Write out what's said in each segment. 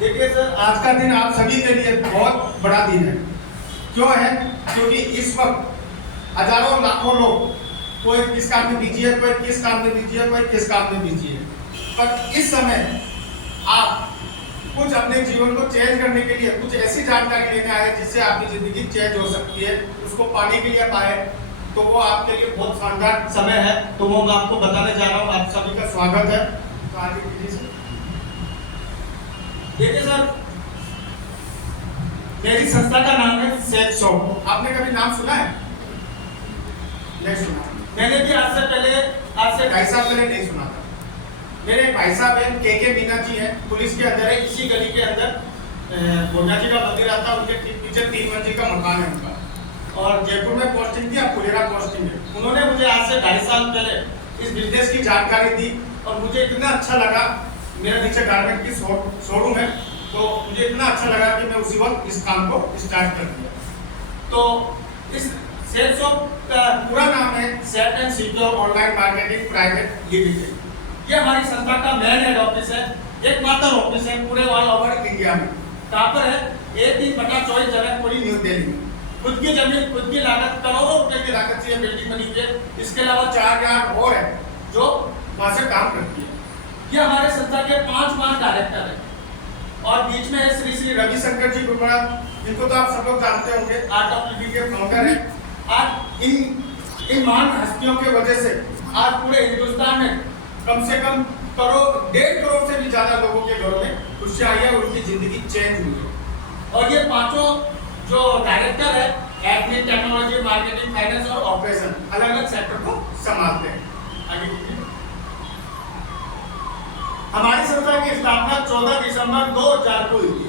देखिए सर, आज का दिन आप सभी के लिए बहुत बड़ा दिन है। क्यों है? क्योंकि इस वक्त हजारों लाखों लोग, कोई किस काम में बिजी है, कोई किस काम में बिजी है, कोई किस काम में बिजी है। पर इस समय आप कुछ अपने जीवन को चेंज करने के लिए कुछ ऐसी जानकारी लेने आए जिससे आपकी जिंदगी चेंज हो सकती है, उसको पाने के लिए पाए, तो वो आपके लिए बहुत शानदार समय है। तो वो मैं आपको बताने जा रहा हूँ। आप सभी का स्वागत है। तो आगे कीजिए सर। देखिए सर, मेरी संस्था का नाम है सेफ शॉप। आपने कभी नाम सुना है? नहीं सुना। मैंने भी आज से 2.5 साल पहले नहीं सुना था। मेरे भाई साहब हैं के मीना जी हैं, पुलिस के अंदर है। इसी गली के अंदर गोटा जी का मंदिर आता है, उनके ठीक पीछे 3 मंजिल का मकान है उनका। और जयपुर में पोस्टिंग थी, अब फुलेरा पोस्टिंग है। उन्होंने मुझे आज से 2.5 साल पहले इस बिजनेस की जानकारी दी और मुझे इतना अच्छा लगा। मेरा नीचे गारमेंट की शोरूम है, तो मुझे इतना अच्छा लगा कि मैं उसी वक्त इस काम को स्टार्ट कर दिया। तो इस सेल शॉप का पूरा नाम है set and secure online marketing private limited. ये हमारी संस्था का मेन हेड ऑफिस है, एकमात्र ऑफिस है पूरे ऑल ओवर इंडिया में। कहाँ पर है? 1/24 जनकपुरी, न्यू दिल्ली में। खुद की जमीन, खुद की लागत, करोड़ों रुपए की लागत से बिल्डिंग बनी हुई है। इसके अलावा 4 यार्ड और है जो वहां से काम करती है। ये हमारे संस्था के 5 महान डायरेक्टर है और बीच में है श्री रविशंकर जी गुरुवार, जिनको तो आप सब लोग जानते होंगे, आर्ट ऑफ लिविंग के फाउंडर है। आज इन महान हस्तियों की वजह से आज पूरे हिंदुस्तान में कम से कम 1.5 करोड़ से भी ज्यादा लोगों के घरों में खुशियां आई है, उनकी जिंदगी चेंज हुई है। और ये 5 जो डायरेक्टर है, एडमिन, टेक्नोलॉजी, मार्केटिंग, फाइनेंस और ऑपरेशन, अलग अलग सेक्टर को संभालते हैं। आगे हमारी संस्था की स्थापना 14 दिसंबर 2004 को हुई थी।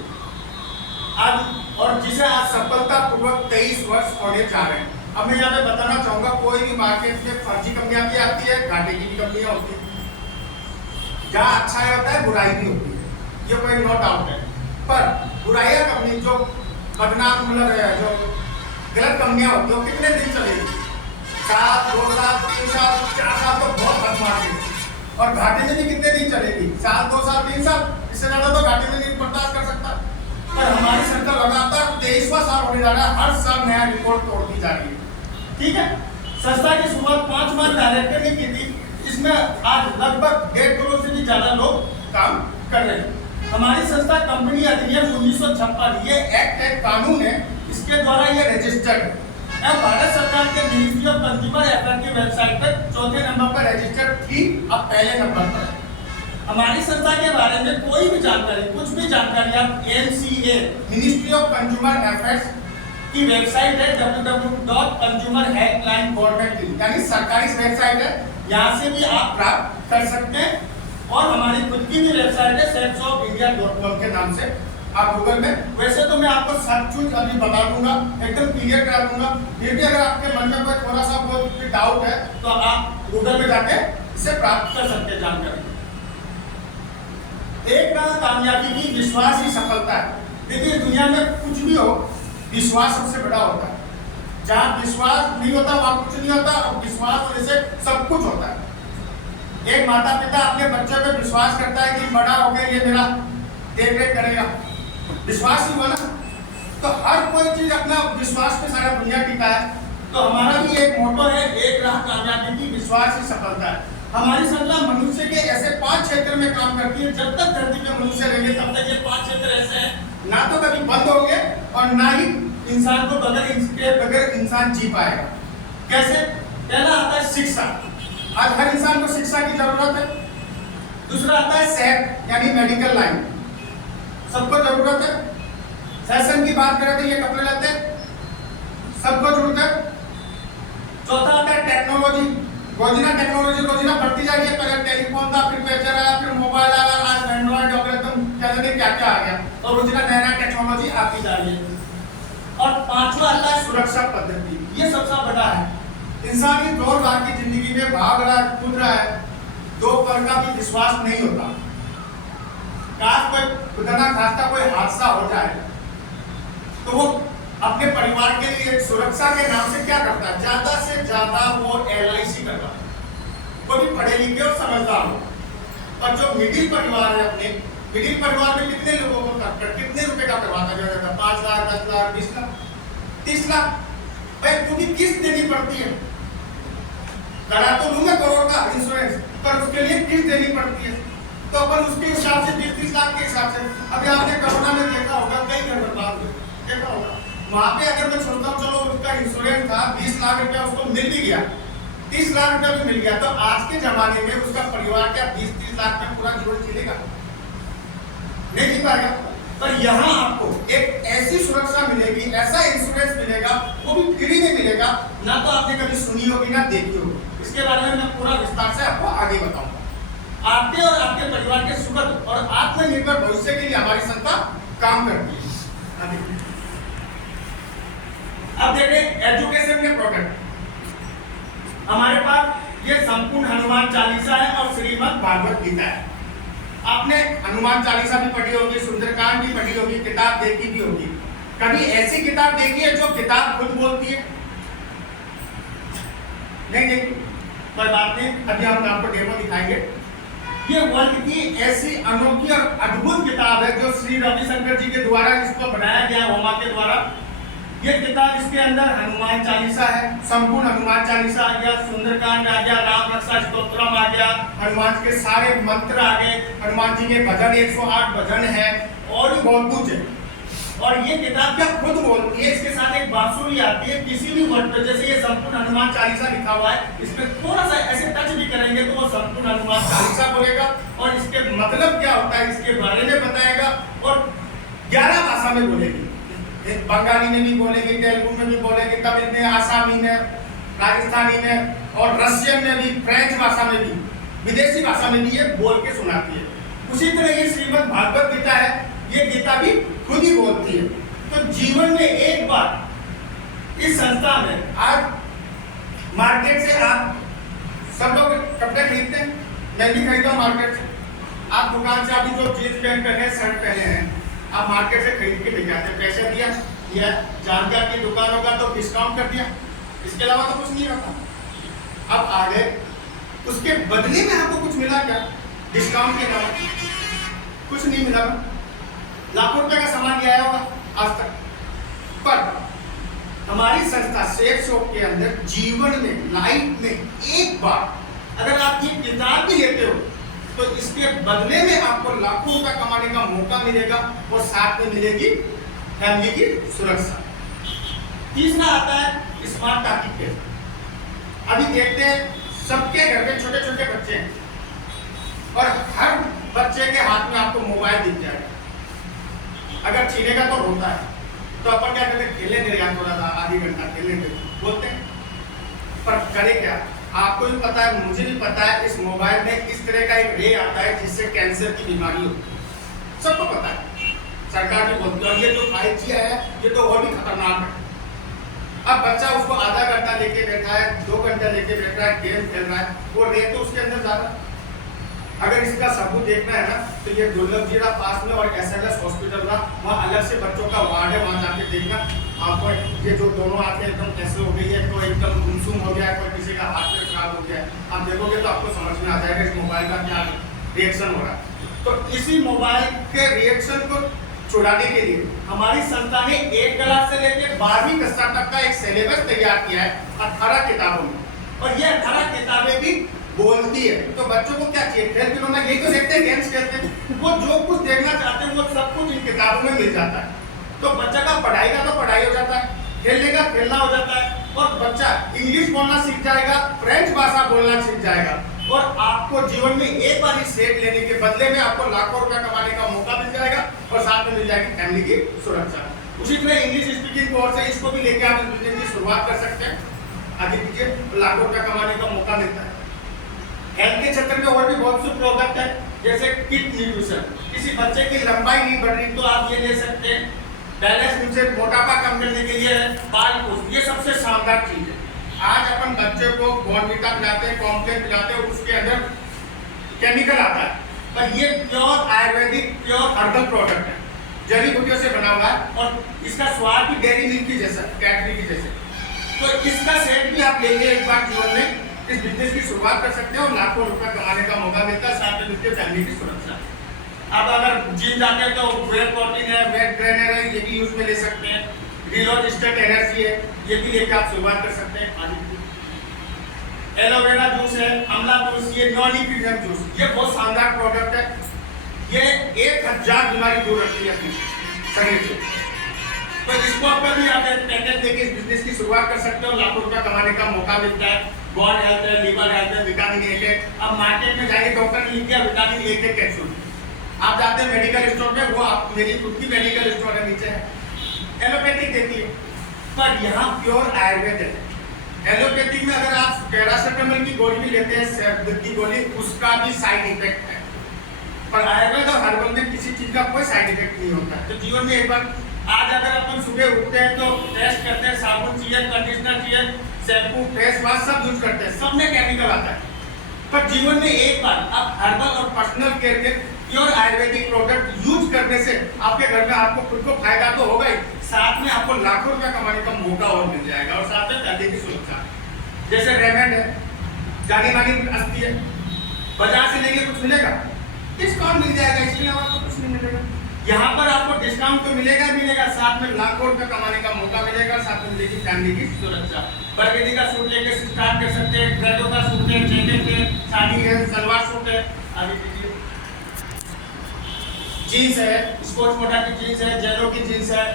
आज और जिसे आज सफलतापूर्वक 23 वर्ष होने जा रहे हैं। अब मैं यहाँ पे बताना चाहूंगा, कोई भी मार्केट में फर्जी कंपनियां भी आती है, घाटे की भी कंपनियां होती है। जहाँ अच्छा होता है बुराई भी होती है, ये कोई नो डाउट है। पर बुराइयां कंपनी जो बदनाम मतलब जो गलत कंपनियां होती है, कितने दिन चलेगी? 7, 2 साल, 3 साल, 4 साल तो बहुत हद मार्केट। और घाटे में भी कितने दिन चलेगी? 1 साल, 2 साल, 3 साल, इससे ज्यादा तो घाटे में नहीं बर्दाश्त कर सकता। पर हमारी संस्था लगातार 23वां साल होने जा रहा है, हर साल नया रिकॉर्ड तोड़ती जा रही है। ठीक है, संस्था की शुरुआत 5 माह डायरेक्टर ने की थी। इसमें आज लगभग 1.5 करोड़ से भी ज्यादा लोग काम कर रहे हैं। हमारी संस्था कंपनी अधिनियम 1956, ये एक्ट है, कानून है, इसके द्वारा ये रजिस्टर्ड है। भारत सरकार के मिनिस्ट्री ऑफ कंज्यूमर अफेयर की वेबसाइट पर 4थे नंबर पर रजिस्टर्ड थी, अब पहले नंबर पर है। हमारी संस्था के बारे में कोई भी जानकारी, कुछ भी जानकारी आप NCA, ministry of consumer affairs की वेबसाइट है www.consumerhelpline.gov, यानी सरकारी वेबसाइट है, यहाँ से भी आप प्राप्त कर सकते हैं। और हमारी खुद की भी वेबसाइट है safeshopindia.com के नाम से, आप गूगल में, वैसे तो मैं आपको सब कुछ अभी बता दूंगा, एकदम क्लियर करा दूंगा। फिर भी अगर आपके मन में कोई थोड़ा सा बहुत डाउट है तो आप गूगल में जाके इसे प्राप्त कर सकते हैं जानकारी। एक कामयाबी की विश्वास ही सफलता है। देखिए, दुनिया में कुछ भी हो, विश्वास सबसे बड़ा होता है। जहाँ विश्वास नहीं होता वहां कुछ नहीं होता, और विश्वास होने से सब कुछ होता है। एक माता पिता अपने बच्चे पे विश्वास करता है कि बड़ा हो गया ये मेरा देख रेख करेगा, विश्वास ही हुआ ना। तो हर कोई चीज अपना विश्वास पे सारा दुनिया टिका है। तो हमारा भी एक मोटो है, एक राह कामयाबी की, विश्वास ही सफलता है। हमारी संस्था मनुष्य के ऐसे 5 क्षेत्र में काम करती है। जब तक धरती पे मनुष्य रहेंगे तब तक ये 5 क्षेत्र ऐसे हैं, ना तो कभी बंद होंगे और ना ही इंसान को बगैर इंसान जी पाएगा। कैसे? पहला आता है शिक्षा। आज हर इंसान को शिक्षा की जरूरत है। दूसरा आता है सेहत, यानी मेडिकल लाइन, सबको जरूरत है। फैशन की बात करें तो ये कपड़े लेते हैं, सबको जरूरत है। चौथा आता है टेक्नोलॉजी। रोजिना बढ़ती जा रही है। पहले टेलीफोन था, फिर पेजर आया, फिर मोबाइल आया, आज एंड्रॉइड वगैरह तुम क्या जाने क्या क्या आ गया, और रोजिना नया टेक्नोलॉजी आती जा रही है। और 5वां आता है सुरक्षा पद्धति। ये सबसे बड़ा है। इंसान इस दौड़ भाग की जिंदगी में भाग रहा है, कूद रहा है, 2 पल का भी विश्वास नहीं होता। काश कोई खुदा ना खास्ता कोई हादसा हो जाए तो वो अपने परिवार के लिए सुरक्षा के नाम से क्या करता है? ज्यादा से ज्यादा वो LIC करता है। वो भी पढ़े लिखे और समझदार हो। और जो मिडिल परिवार है अपने, मिडिल परिवार में कितने लोगों को कितने रुपए का करवाता जाता है? 5 लाख, 10 लाख, 20 लाख, 30 लाख। भाई पूरी किस्त देनी पड़ती है। करा तो लूंगा करोड़ का इंश्योरेंस, पर उसके लिए किस्त देनी पड़ती है। तो अपन उसके हिसाब से 20-30 लाख के हिसाब से, अभी आपने कोरोना में देखा होगा कई घर बर्बाद हुए, देखा होगा। वहां पे अगर मैं सोचता हूँ चलो उसका इंश्योरेंस था 20 लाख रुपया उसको मिल भी गया, 30 लाख रुपया भी मिल गया, तो आज के जमाने में उसका परिवार क्या 20-30 लाख में पूरा जीवन जिलेगा? नहीं जी पाएगा। पर यहाँ आपको एक ऐसी सुरक्षा मिलेगी, ऐसा इंश्योरेंस मिलेगा, वो भी फ्री में मिलेगा। ना तो आपने कभी सुनी होगी ना देखी होगी। इसके बारे में मैं पूरा विस्तार से आपको आगे बताऊंगा। आपके और आपके परिवार के सुखद और आत्मनिर्भर भविष्य के लिए हमारी संस्था काम करती है। अब देखें एजुकेशन के प्रोडक्ट। हमारे पास ये संपूर्ण हनुमान चालीसा है और श्रीमद् भागवत गीता है। आपने हनुमान चालीसा भी पढ़ी होगी, सुंदरकांड भी पढ़ी होगी, किताब देखी भी होगी। कभी ऐसी किताब देखी है जो किताब खुद बोलती है? नहीं देखी, कोई बात नहीं, अभी हम आपको डेमो दिखाएंगे। ये वर्ल्ड की ऐसी अनोखी और अद्भुत किताब है जो श्री रविशंकर जी के द्वारा इसको बनाया गया, होमा के द्वारा। ये किताब, इसके अंदर हनुमान चालीसा है, संपूर्ण हनुमान चालीसा आ गया, सुंदरकांड आ गया, राम रक्षा स्तोत्रम आ गया, हनुमान के सारे मंत्र आ गए, हनुमान जी के भजन 108 भजन है और भी बहुत कुछ है। और ये किताब क्या खुद बोलती है। इसके साथ एक बांसुरी आती है, किसी भी वर्ड पे, जैसे ये संपूर्ण हनुमान चालीसा लिखा हुआ है, इसमें थोड़ा सा ऐसे टच भी करेंगे तो वो संपूर्ण हनुमान चालीसा बोलेगा और इसके मतलब क्या होता है इसके बारे में बताएगा। और 11 भाषा में बोलेगी, बंगाली में भी बोलेगी, तेलुगु में भी बोलेगी, तमिल में, आसामी में, राजस्थानी में और रशियन में भी, फ्रेंच भाषा में भी, विदेशी भाषा में भी ये बोल के सुनाती है। उसी तरह ये श्रीमद् भागवत गीता है, ये गीता भी खुद ही बोलती है। तो जीवन में एक बार इस संस्था में, आज मार्केट से आप सब लोग कपड़े खरीदते हैं, मैं भी खरीदा मार्केट से। आप दुकान से अभी जो जींस पैंट पहने, शर्ट पहने हैं, आप मार्केट से खरीद के लेके आते हैं, पैसे दिया या जानकार की दुकान होगा तो डिस्काउंट कर दिया, इसके अलावा तो कुछ नहीं होता। अब आगे उसके बदले में आपको कुछ मिला क्या? डिस्काउंट के अलावा कुछ नहीं मिला। लाखों रुपए का सामान ले आया होगा आज तक, पर हमारी संस्था सेफ शॉप के अंदर जीवन में, लाइफ में एक बार अगर आप ये किताब भी लेते हो तो इसके बदले में आपको लाखों रुपए कमाने का मौका मिलेगा और साथ में मिलेगी फैमिली की सुरक्षा। तीसरा आता है स्मार्ट टॉकिंग के। अभी देखते हैं सबके घर में छोटे छोटे बच्चे हैं और हर बच्चे के हाथ में आपको मोबाइल दिख जाएगा। अगर छीनेगा तो रोता है, तो अपन क्या करते हैं, खेलने दे रहे थोड़ा सा, आधी घंटा खेलने दे बोलते हैं। पर करे क्या? आपको भी पता है, मुझे भी पता है, इस मोबाइल में इस तरह का एक रे आता है जिससे कैंसर की बीमारी होती है, सबको पता है, सरकार भी बोलती है। और ये जो 5G है ये तो और भी खतरनाक है। अब बच्चा उसको आधा घंटा लेके बैठा है, 2 घंटा लेके बैठा है, गेम खेल रहा है, वो रे तो उसके अंदर ज्यादा। अगर इसका सबूत देखना है ना तो ये दुर्लभ जीरा पास में और SLS हॉस्पिटल का, वहाँ अलग से बच्चों का वार्ड है, वहाँ जाके देखना आपको। ये जो दोनों आंखें एकदम कैसे हो गई है, तो एकदम गुमसुम हो गया है, कोई किसी का हाथ में खराब हो गया है, आप देखोगे तो आपको समझ में आ जाएगा इस मोबाइल का क्या रिएक्शन हो रहा है। तो इसी मोबाइल के रिएक्शन को छुड़ाने के लिए हमारी संस्था ने 1 क्लास से लेकर 12वीं कक्षा तक का एक सिलेबस तैयार किया है 18 किताबों में। और ये 18 किताबें भी बोलती है। तो बच्चों को क्या चाहिए? खेल खिलौना यही तो देखते हैं, गेम्स खेलते हैं, वो जो कुछ देखना चाहते हैं वो सब कुछ इन किताबों में मिल जाता है। तो बच्चा का पढ़ाई का तो पढ़ाई हो जाता है, खेलने का खेलना हो जाता है, और बच्चा इंग्लिश बोलना सीख जाएगा, फ्रेंच भाषा बोलना सीख जाएगा। और आपको जीवन में एक बार ही सेट लेने के बदले में आपको लाखों रुपया कमाने का मौका मिल जाएगा और साथ में मिल जाएगी फैमिली की सुरक्षा। उसी तरह इंग्लिश स्पीकिंग कोर्स है, इसको भी लेके आप बिजनेस की शुरुआत कर सकते हैं, आगे पीछे लाखों रुपया कमाने का मौका मिलता है। हेल्थ के क्षेत्र में और भी बहुत से प्रोडक्ट है, जैसे किड न्यूट्रिशन। किसी बच्चे की लंबाई नहीं बढ़ रही तो आप ये ले सकते हैं। बैलेंस न्यूट्रिशन, मोटापा कम करने के लिए बाल पोषण, ये सबसे शानदार चीज है। आज अपन बच्चे को बॉर्नविटा पिलाते हैं, कॉम्प्लेन पिलाते हैं, उसके अंदर केमिकल आता है, पर ये pure Ayurvedic, pure herbal product है, जड़ी बूटियों से बना हुआ है और इसका स्वाद भी डेयरी मिल्क की जैसा, कैडबरी की जैसे। तो इसका सेट भी आप लेंगे एक बार जीवन में, इस बिजनेस की शुरुआत कर सकते हैं और लाखों रुपए कमाने का मौका मिलता है, साथ में उसके फैमिली की सुरक्षा। अब अगर जिम जाते हैं तो वे प्रोटीन है, वे ट्रेनर है, ये भी यूज में ले सकते हैं। रिलोड स्टेट एनर्जी है, ये भी लेके आप शुरुआत कर सकते हैं। एलोवेरा जूस है, अमला जूस, ये नॉन लिक्विड जूस, ये बहुत शानदार प्रोडक्ट है। ये 1000 बीमारी दूर रखती है अपने शरीर से। तो इसको आप भी आप पैकेज लेके इस बिजनेस की शुरुआत कर सकते हो। लाखों रुपया कमाने का मौका मिलता है। बॉन हेल्थ है, लीवर हेल्थ है, विटामिन ए है। अब मार्केट में जाइए, डॉक्टर ने लिख दिया विटामिन ए के कैप्सूल, आप जाते हैं मेडिकल स्टोर में, वो आप मेरी खुद की मेडिकल स्टोर है नीचे है, एलोपैथिक देती है, पर यहाँ प्योर आयुर्वेद है। एलोपैथिक में अगर आप पैरासिटामोल की गोली भी लेते हैं, सिरदर्द की गोली, उसका भी साइड इफेक्ट है, पर आयुर्वेद और हर्बल में किसी चीज का कोई साइड इफेक्ट नहीं होता। तो जीवन में एक बार आज अगर अपन सुबह उठते हैं तो टेस्ट करते हैं, साबुन चाहिए, कंडीशनर चाहिए, शैम्पू, फेस वॉश सब यूज करते हैं, सब में केमिकल आता है। पर जीवन में एक बार आप हर्बल और पर्सनल केयर के प्योर आयुर्वेदिक प्रोडक्ट यूज करने से आपके घर में आपको खुद को फायदा तो होगा ही, साथ में आपको लाखों रुपया कमाने का मौका और मिल जाएगा, और साथ में पैसे की सुरक्षा। जैसे रेमंड है, जानी मानी हस्ती है, बाजार से लेंगे कुछ मिलेगा, डिस्काउंट मिल जाएगा, इसके अलावा आपको कुछ नहीं मिलेगा। यहाँ पर आपको डिस्काउंट तो मिलेगा मिलेगा, साथ में लाखों रुपए कमाने का मौका मिलेगा, साथ में मिलेगी फैमिली की सुरक्षा। बरगदी का सूट लेके स्टार्ट कर सकते हैं, ब्रेडो का सूट है, जैकेट है, साड़ी है, सलवार सूट है, आगे देखिए जीन्स है, स्पोर्ट्स मोटा की जीन्स है, जेलो की जीन्स है,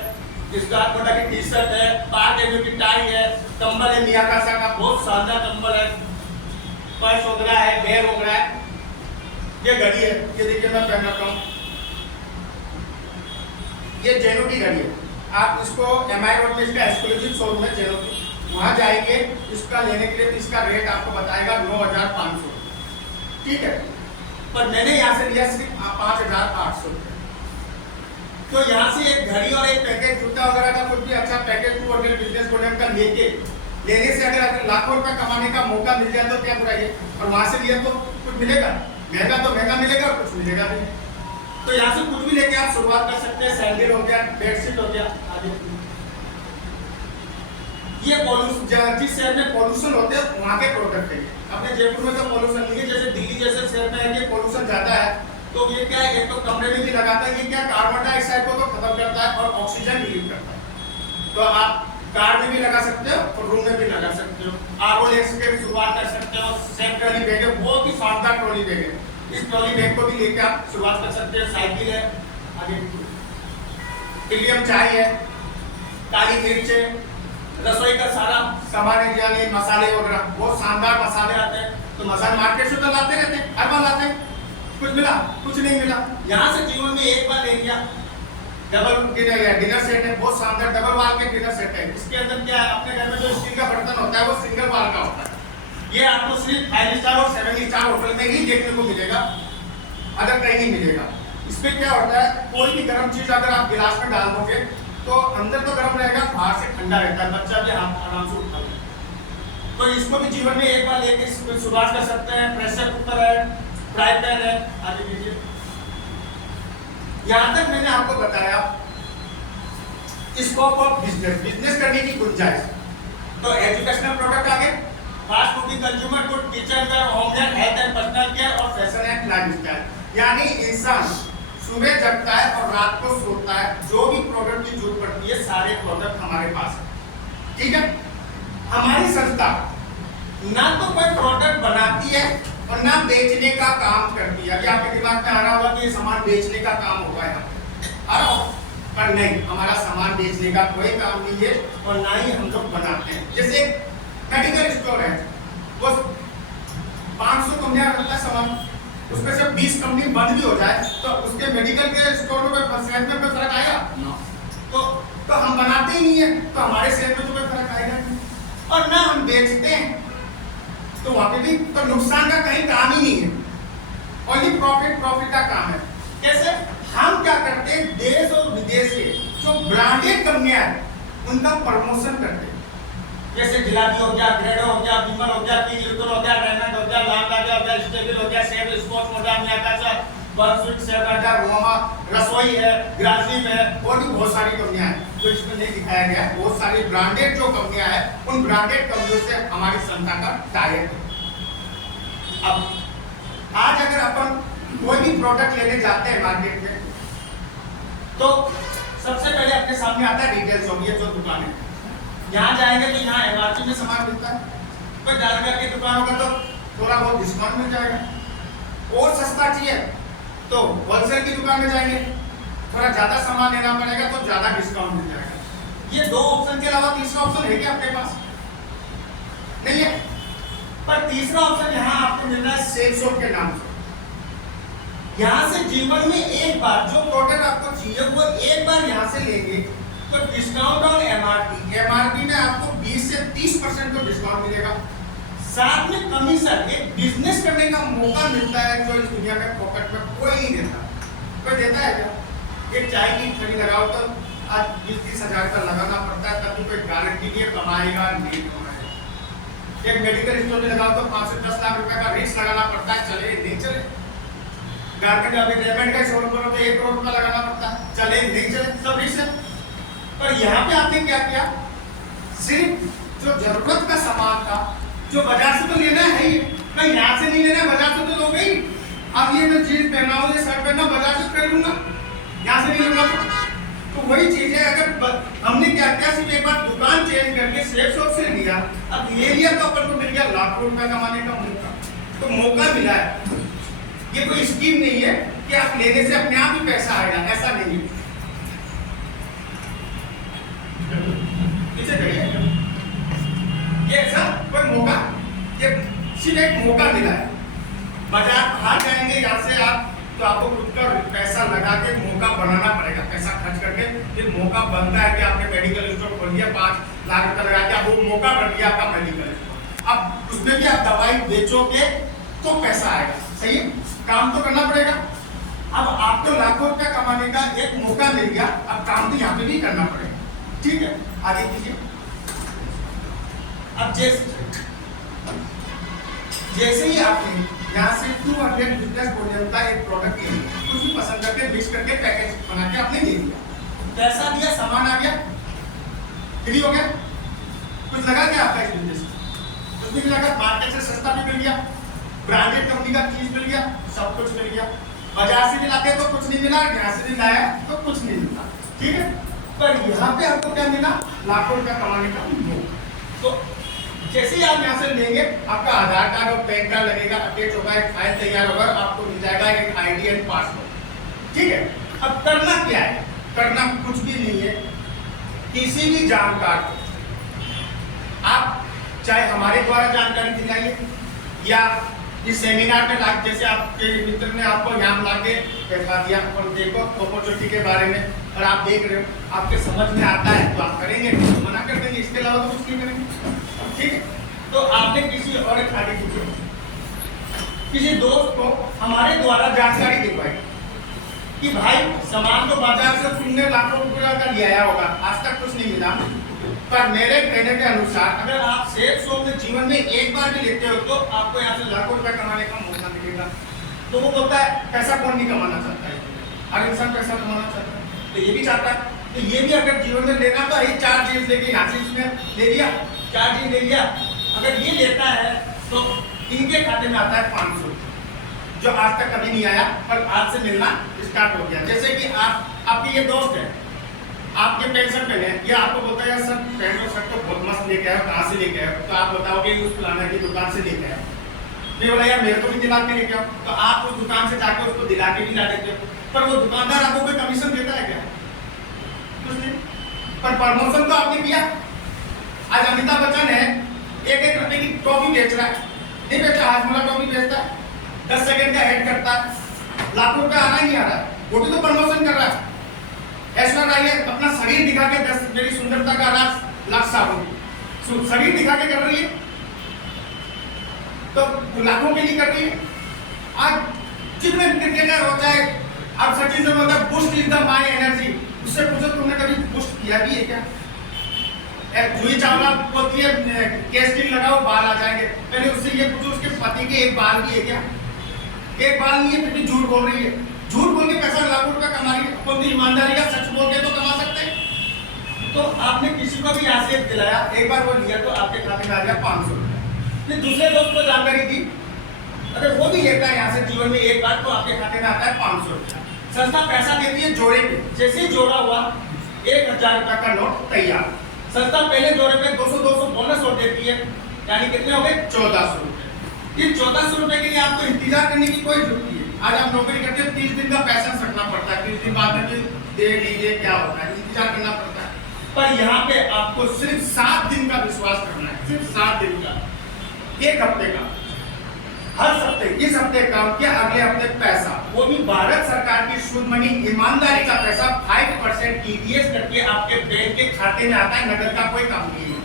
स्टार्ट मोटा की टी शर्ट है, पार्ट एवो की टाई है, कंबल है, मियाकासा का बहुत शानदार कंबल है, पर्स वगैरह है, बैग वगैरह है, ये घड़ी है, ये देखिए मैं पहन रखा हूँ, ये जेनो की घड़ी है। आप इसको MI रोड में इसका एक्सक्लूसिव शोरूम है जेनो की, वहाँ जाएंगे, इसका लेने के लिए तो इसका रेट आपको बताएगा 9500, ठीक है, पर मैंने यहाँ से लिया सिर्फ 5800। तो यहाँ से एक घड़ी और एक पैकेज जूता वगैरह का कुछ भी अच्छा पैकेज बिजनेस प्रोडक्ट का लेने से अगर लाखों रुपए कमाने का मौका मिल जाए तो क्या बुराई है, और वहाँ से लिया तो कुछ मिलेगा, महंगा तो महंगा मिलेगा, कुछ मिलेगा नहीं। तो यहाँ से कुछ भी लेके आप शुरुआत कर सकते हैं, सैंडल हो गया, बेडशीट हो गया, आगे ये पॉल्यूशन, जिस शहर में पॉल्यूशन होते हैं वहाँ के प्रोडक्ट है। अपने जयपुर में तो पॉल्यूशन नहीं है, जैसे दिल्ली जैसे शहर में है कि पॉल्यूशन ज्यादा है, तो ये क्या है, एक तो कमरे में भी लगाता है, ये क्या कार्बन डाइऑक्साइड को तो खत्म करता है और ऑक्सीजन रिलीज करता है। तो आप कार में भी लगा सकते हो और रूम में भी लगा सकते हो। RO-X के भी शुरुआत कर सकते हो। सेफ ट्रॉली बैग है, बहुत ही शानदार ट्रॉली बैग है, इस ट्रॉली बैग को भी लेके आप शुरुआत कर सकते हैं। साइकिल है, आगे इलियम चाय है, काली मिर्च है, रसोई का सारा सामान है, यानी मसाले वगैरह, बहुत शानदार मसाले आते हैं। तो मसाले मार्केट से तो लाते रहते हैं, हर बार लाते हैं, कुछ मिला कुछ नहीं मिला। यहाँ से जीवन में एक बार ले लिया, डबल डिनर सेट है, बहुत शानदार डबल वाल के डिनर सेट है। इसके अंदर क्या है, अपने घर में जो स्टील का बर्तन होता है वो सिंगल वाल का होता है। ये आपको सिर्फ 5 स्टार और 7 स्टार होटल में ही देखने को मिलेगा, अदर कहीं नहीं मिलेगा। इसमें क्या होता है, कोई भी गर्म चीज अगर आप गिलास में डाल दोगे तो अंदर तो गर्म रहेगा, बाहर से ठंडा रहता है, बच्चा भी आराम से उठा लेगा। तो इसको भी जीवन में एक बार लेके शुरुआत कर सकते हैं। प्रेशर कुकर है, फ्राई पैन है, आगे देखिए। यहाँ तक मैंने आपको बताया स्कोप ऑफ बिजनेस करने की गुंजाइश। तो एजुकेशनल प्रोडक्ट आगे, fast food, consumer good, kitchenware, homeware, health and personal care और फैशन एंड लाइफस्टाइल। यानी इंसान सुबह जगता है और रात को सोता है, जो भी प्रोडक्ट की जरूरत पड़ती है सारे प्रोडक्ट हमारे पास है, ठीक है। हमारी संस्था ना तो कोई प्रोडक्ट बनाती है और ना बेचने का काम करती है। अभी आपके दिमाग में आ रहा होगा कि ये सामान बेचने का काम होगा यहाँ पे, पर नहीं, हमारा सामान बेचने का कोई काम नहीं है और ना ही हम लोग बनाते हैं। जैसे मेडिकल स्टोर है, वो 500 कंपनियां रखता है सामान, उसमें से 20 कंपनी बंद भी हो जाए तो उसके मेडिकल के स्टोर में कोई शहर में कोई फर्क आएगा? तो हम बनाते ही नहीं है, तो हमारे शहर में तो कोई फर्क आएगा नहीं। और ना हम बेचते हैं तो वहां पे भी तो नुकसान का कहीं काम ही नहीं है, ओनली प्रॉफिट का काम है। कैसे? हम क्या करते हैं, देश और विदेश के जो ब्रांडेड कंपनियां हैं उनका प्रमोशन करते हैं। जैसे जिलाबी हो गया, ग्रेडो हो गया, विमल हो गया, किंग लिटर हो गया, डायमंड हो गया, लामलाजा हो गया, स्टेबिल हो गया, सेव स्पोर्ट्स हो गया, मियाकासा, बर्फिट, सेवराटा, रोमा, रसोई है, ग्रासिम है, और भी बहुत सारी कंपनियां हैं जो इसमें नहीं दिखाया गया है। बहुत सारी ब्रांडेड जो कंपनियां हैं उन ब्रांडेड कंपनियों से हमारी संस्था का टाई है। अब आज अगर अपन कोई भी प्रोडक्ट लेने जाते हैं मार्केट में तो सबसे पहले अपने सामने आता है डिटेल्स होगी जो दुकान है। यहाँ जाएंगे तो यहाँ एमआरपी में सामान मिलता है, कोई डालकर की दुकान होगा तो थोड़ा बहुत डिस्काउंट मिल जाएगा, और सस्ता चाहिए तो होलसेल की दुकान में जाएंगे, थोड़ा ज्यादा सामान लेना पड़ेगा तो ज्यादा डिस्काउंट मिल जाएगा। ये दो ऑप्शन के अलावा तीसरा ऑप्शन है क्या आपके पास? नहीं है। पर तीसरा ऑप्शन यहाँ आपको मिल रहा है सेल शॉप के नाम से। यहाँ से जीवन में एक बार जो प्रोडक्ट आपको चाहिए वो एक बार यहाँ से लेंगे तो डिस्काउंट ऑन एमआरपी में आपको 20 से 30% का डिस्काउंट मिलेगा, साथ में कमीशन। एक बिजनेस करने का मौका मिलता है जो इस दुनिया में पॉकेट में कोई नहीं देता। कोई देता है क्या? एक चाय की ठगी लगाओ तो आज 20-30 हजार का लगाना पड़ता है, तभी कोई गारंटी नहीं कमाएगा नहीं कमाएगा। एक मेडिकल स्टोर में लगाओ तो 5 से 10 लाख रुपए का रिस्क लगाना पड़ता है, चले नहीं चले। गारमेंट अभी रेमंड का शोरूम करो तो 1 करोड़ रुपया लगाना पड़ता है, चले नहीं चले, सब रिस्क है। पर यहाँ पे आपने क्या किया? सिर्फ जो जरूरत का सामान था, जो बाजार से तो लेना है ही, मैं यहाँ से नहीं लेना, बाजार से तो लोगे ही। अब ये मैं जीन्स पहना हूँ, ये शर्ट पहना, बाजार से खरीद लूंगा, यहाँ से नहीं लूंगा। तो वही चीज है, अगर हमने क्या किया, सिर्फ एक बार दुकान चेंज करके सेफ शॉप से लिया, अब ले लिया तो अपन को मिल गया लाखों रुपए कमाने का मौका। तो मौका मिला है, ये कोई स्कीम नहीं है कि आप लेने से अपने आप ही पैसा आएगा, ऐसा नहीं है। ये ऐसा कोई मौका, ये सिर्फ एक मौका मिला है। बाजार बाहर जाएंगे यहाँ से आप तो आपको खुद का पैसा लगा के मौका बनाना पड़ेगा, पैसा खर्च करके। फिर मौका बनता है कि आपने मेडिकल स्टोर खोल दिया, 5 लाख रुपए लगा के, अब वो मौका बन गया आपका मेडिकल स्टोर। अब उसमें भी आप दवाई बेचोगे तो पैसा आएगा, सही है? काम तो करना पड़ेगा। अब आपको लाखों रुपया कमाने का एक मौका मिल गया, अब काम तो यहाँ पे भी करना पड़ेगा, ठीक है? आगे कीजिए। अब जैसे ही आपने यहाँ से 200 बिजनेस वॉल्यूम का एक प्रोडक्ट ले लिया, कुछ भी पसंद करके मिक्स करके पैकेज बना के आपने ले लिया, पैसा दिया, सामान आ गया, फ्री हो गया, कुछ लगा क्या आपका इस बिजनेस? कुछ भी लगा, मार्केट से सस्ता भी मिल गया, ब्रांडेड कंपनी का चीज मिल गया, सब कुछ मिल गया। बाजार से भी लाते तो कुछ नहीं मिला, यहाँ से भी लाया तो कुछ नहीं मिला, ठीक है? पर यहाँ पे आपको क्या मिला? लाखों रुपया कमाने का मौका। तो जैसे ही आप यहाँ से लेंगे, आपका आधार कार्ड और पैन कार्ड लगेगा, अपडेट होगा, एक फाइल तैयार होगा, आपको मिल जाएगा एक आईडी एंड पासवर्ड, ठीक है? अब करना क्या है? करना कुछ भी नहीं है। किसी भी जानकार को आप चाहे हमारे द्वारा जानकारी दिलाइए या इस सेमिनार में लाके, जैसे आपके मित्र ने आपको यहाँ लाके बैठा दिया और देखो अपॉर्चुनिटी के बारे में, और आप देख रहे हो, आपके समझ में आता है तो आप करेंगे, तो मना कर देंगे, इसके अलावा तो कुछ नहीं करेंगे, ठीक है? तो आपने किसी और खाली किसी दोस्त को हमारे द्वारा जानकारी दिलवाई कि भाई सामान तो बाजार से तुमने लाखों रुपया का ले आया होगा, आज तक कुछ नहीं मिला, पर मेरे कहने के अनुसार अगर आप सेफ शॉप में जीवन में एक बार भी लेते हो तो आपको यहाँ से लाखों रुपया कमाने का मौका मिलेगा। तो वो बोलता है पैसा कौन नहीं कमाना चाहता है? हर इंसान पैसा कमाना चाहता है, तो ये भी चाहता है। तो ये भी अगर जीवन में लेना तो ये 4 चीज लेके यहाँ से इसने ले लिया, 4 चीज ले लिया। अगर ये लेता है तो इनके खाते में आता है 500, जो आज तक कभी नहीं आया, पर आज से मिलना स्टार्ट हो गया। जैसे कि आपके ये दोस्त है, आपके पैंट शर्ट पहने, ये आपको बोलता है यार सर पैंट और शर्ट तो बहुत मस्त लेके आए, कहाँ से लेके आए? तो आप बताओगे उस फलाना की दुकान से लेके आए। नहीं बोला यार मेरे को भी दिला के लेके आओ, तो आप उस दुकान से जाके उसको दिला के भी ला देते हो, पर वो दुकानदार आपको कोई कमीशन देता है क्या? कुछ नहीं। पर प्रमोशन तो आपने किया। आज अमिताभ बच्चन है 1-1 रुपए की टॉफी बेच रहा है, नहीं बेचा, हाजमोला टॉफी बेचता है, 10 सेकंड का ऐड करता है, लाखों रुपया आ रहा ही नहीं आ रहा, वो भी तो प्रमोशन कर रहा है। ऐश्वर्या राय अपना शरीर दिखा के 10 मेरी सुंदरता का राज लाख साबुन शरीर दिखा के कर रही है, तो लाखों के लिए कर रही है। आज जितने क्रिकेटर हो चाहे आप Sachin Tendulkar boost is the my energy, उससे पूछो तुमने कभी बूस्ट किया भी है क्या? जूही चावला बोलती है कैस्टिंग लगाओ बाल आ जाएंगे, पहले उससे ये पूछो उसके पति के एक बाल भी है क्या? एक बाल नहीं है, फिर भी झूठ बोल रही है। झूठ बोल के पैसा लाखों रुपया कमा रही है, कोई ईमानदारी का सच बोल के तो कमा सकते हैं। तो आपने किसी को भी आशय दिलाया, एक बार वो लिया तो आपके खाते में आ गया 500 रुपया। फिर दूसरे दोस्त को जानकारी दी, अगर वो भी लेता है यहाँ से जीवन में एक बार, तो आपके खाते में आता है 500 रुपया। संस्था पैसा देती है जोड़े पे, जैसे ही जोड़ा हुआ 1000 रुपया का नोट तैयार। संस्था पहले जोड़े पे 200 बोनस और देती है, यानी कितने हो गए 1400 रुपए। ये 1400 रुपए के लिए आपको इंतजार करने की कोई जरूरत नहीं है। आज आप नौकरी करते हैं, 30 दिन का पैसा रखना पड़ता है, 30 दिन बाद में दे लीजिए क्या होता है, इंतजार करना पड़ता है। पर यहाँ पे आपको सिर्फ 7 दिन का विश्वास करना है, सिर्फ 7 दिन का, 1 हफ्ते का, हर हफ्ते, इस हफ्ते काम किया, अगले हफ्ते पैसा, वो भी भारत सरकार की शुद्ध मनी ईमानदारी का पैसा 5% टीडीएस करके आपके बैंक के खाते में आता है। नगद का कोई काम नहीं है,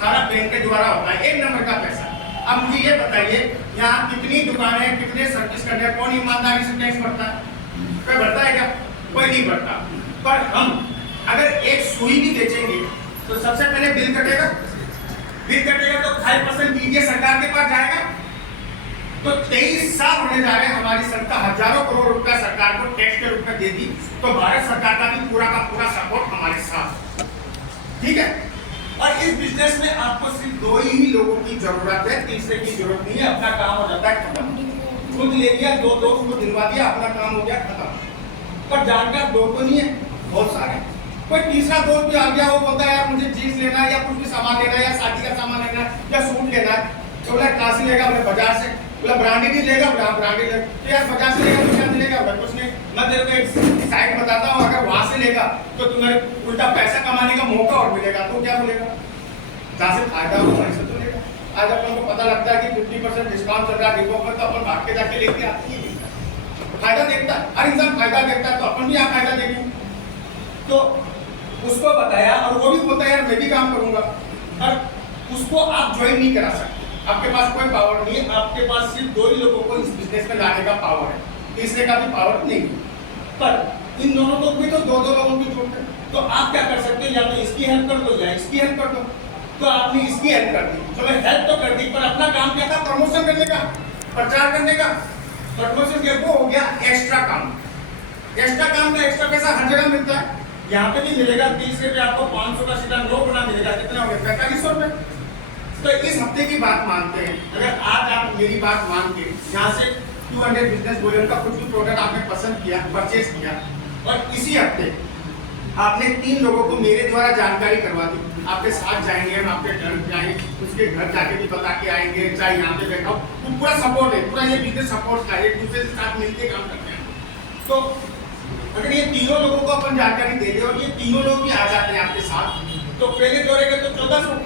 सारा बैंक के द्वारा होता है, 1 नंबर का पैसा। अब मुझे ये बताइए, यहाँ कितनी दुकानें, कितने सर्विस करने, कौन ईमानदारी से टैक्स भरता है? कोई भरता है क्या? कोई नहीं भरता। पर हम अगर एक सुई भी बेचेंगे तो सबसे पहले बिल कटेगा, तो 5% टीडीएस सरकार के पास जाएगा। तो 23 साल होने जा रहे हैं, हमारी संस्था हजारों करोड़ रुपया सरकार को टैक्स के रूप में दे दी, तो भारत सरकार का भी पूरा का पूरा सपोर्ट हमारे साथ, ठीक है। और इस बिजनेस में आपको सिर्फ 2 ही लोगों की जरूरत है, तीसरे की जरूरत नहीं है। अपना काम हो जाता है खत्म, खुद ले लिया, 2 दोस्त को दिलवा दिया, अपना काम हो गया खत्म। पर जानकार 2 तो नहीं है, बहुत सारे। कोई तीसरा दोस्त भी आ गया, वो बोलता है यार मुझे जीन्स लेना है, या कुछ भी सामान लेना है, या शादी का सामान लेना है, या सूट लेना है, तो बोला कहाँ से लेगा? बोले बाजार से। बोला ब्रांडेड ही लेगा? ब्रांडेड लेगा। तो यार बाजार से लेगा तो क्या मिलेगा? कुछ नहीं, मैं तेरे को एक साइट बताता हूँ, अगर वहां से लेगा तो तुम्हें उल्टा पैसा कमाने का मौका और मिलेगा। तो क्या बोलेगा? जहाँ से फायदा हो वहीं से तो लेगा। आज अपन को पता लगता है कि 50% डिस्काउंट चल रहा है डिपो पर, तो अपन भाग के जाके लेके आते हैं। फायदा देखता है, हर इंसान फायदा देखता है, तो अपन भी यहाँ फायदा देखेंगे। तो उसको बताया, और वो भी बोलता है यार मैं भी काम करूंगा, और उसको आप ज्वाइन नहीं करा सकते। आपके पास कोई पावर नहीं है, आपके पास सिर्फ 2 ही लोगों को इस बिजनेस में लाने का पावर है, तीसरे का भी पावर नहीं है। पर इन दोनों को भी तो 2-2 लोगों की जरूरत है। तो आप क्या कर सकते हैं, या तो इसकी हेल्प कर दो या इसकी हेल्प कर दो। तो आपने इसकी हेल्प कर दी, चलो हेल्प तो कर दी, पर अपना काम क्या था? प्रमोशन करने का, प्रचार करने का। प्रमोशन के वो हो गया एक्स्ट्रा काम। एक्स्ट्रा काम का एक्स्ट्रा पैसा हर जगह मिलता है, यहाँ पे भी मिलेगा। 30 रुपये आपको 500 का सीधा 9 गुना मिलेगा, कितना हो गया? 4500 रुपये। तो इस हफ्ते की बात मानते हैं, अगर आज आप मेरी बात मान के यहाँ से 200 बिजनेस बोले का कुछ भी प्रोडक्ट आपने पसंद किया, परचेज किया, और इसी हफ्ते आपने 3 लोगों को मेरे द्वारा जानकारी करवा दी, आपके साथ जाएंगे, हम आपके घर जाएंगे, उसके घर जाके भी बता के आएंगे, चाहे यहाँ पे बैठा हो, तो पूरा सपोर्ट है, पूरा ये बिजनेस सपोर्ट का, एक दूसरे के साथ मिलकर काम करते हैं। तो अगर ये 3 लोगों को अपन जानकारी दे दे और ये 3 लोग भी आ जाते हैं आपके साथ, तो पहले जोड़ेगा तो 1400।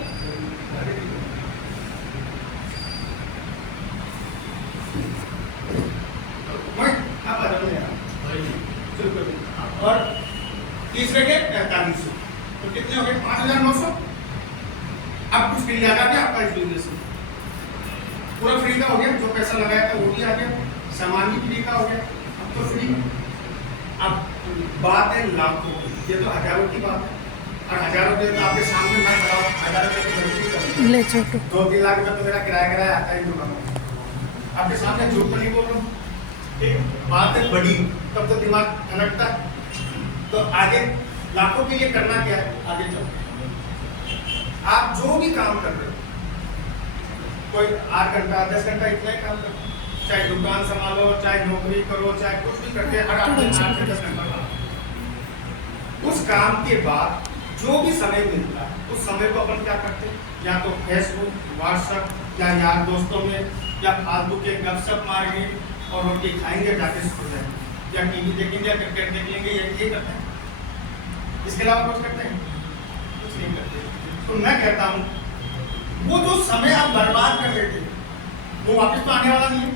और तीसरे के 4500, तो कितने हो गए? 5900। अब कुछ फ्री आ गया आपका इस बिजनेस में, पूरा फ्री का हो गया। जो पैसा लगाया था वो भी आ गया, सामान भी फ्री का हो गया, अब तो फ्री। अब बात है लाखों, ये तो हजारों की बात है, और हजारों के तो आपके सामने मैं खड़ा हूं, 1000 रुपये की मजदूरी ले छोटू, 2-3 लाख रुपये तो मेरा किराया आता है दुकान में, आपके सामने झूठ तो नहीं बोल रहा हूँ। ठीक बात है बड़ी, तब तो दिमाग खनकता। तो आगे लाखों के लिए करना क्या है? आगे चलो आप जो भी काम कर रहे हो, कोई 8 घंटा 10 घंटा इतना ही काम करो, चाहे दुकान संभालो, चाहे नौकरी करो, चाहे कुछ भी करते हैं, हर आदमी 8 से 10 घंटा काम। उस काम के बाद जो भी समय मिलता है, उस समय को अपन क्या करते हैं? या तो फेसबुक, व्हाट्सएप, या यार दोस्तों में, या फालतू के गपशप मारेंगे और रोटी खाएंगे, जाके सो जाएंगे, या टीवी देखेंगे, या क्रिकेट देख लेंगे, ये करते हैं। इसके अलावा कुछ करते हैं? कुछ नहीं करते। तो मैं कहता हूँ, वो जो समय आप बर्बाद कर रहे थे, वो वापस तो आने वाला नहीं है।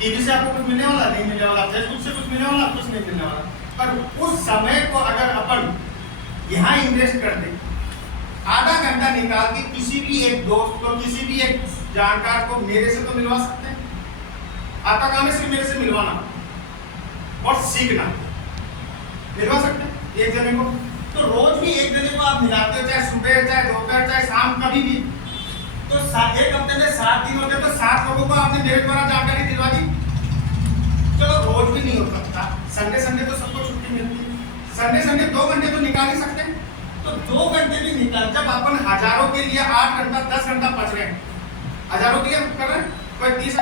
टीवी से आपको कुछ मिलने वाला नहीं, मिलने वाला, फेसबुक से कुछ मिलने वाला, कुछ नहीं मिलने वाला। पर उस समय को अगर अपन यहाँ इन्वेस्ट कर दें, आधा घंटा निकाल के किसी भी एक दोस्त को, किसी भी एक जानकार को मेरे से तो मिलवा सकते हैं। आपका काम है सिर्फ मेरे से मिलवाना और सीखना, मिलवा सकते हैं एक जने को। तो रोज भी एक जने को आप मिलाते हो, चाहे सुबह, चाहे दोपहर, चाहे शाम, कभी भी। तो एक हफ्ते में 7 दिन होते, तो 7 लोगों को आपने मेरे द्वारा जानकारी दिलवा दी। चलो रोज भी नहीं हो सकता, संडे तो सबको छुट्टी मिलती है, संडे 2 घंटे तो निकाल ही सकते हैं। तो 2 घंटे भी निकाल, जब अपन हजारों के लिए 8 घंटा 10 घंटा बच रहे हैं, हजारों के लिए कर रहे हैं, कोई 30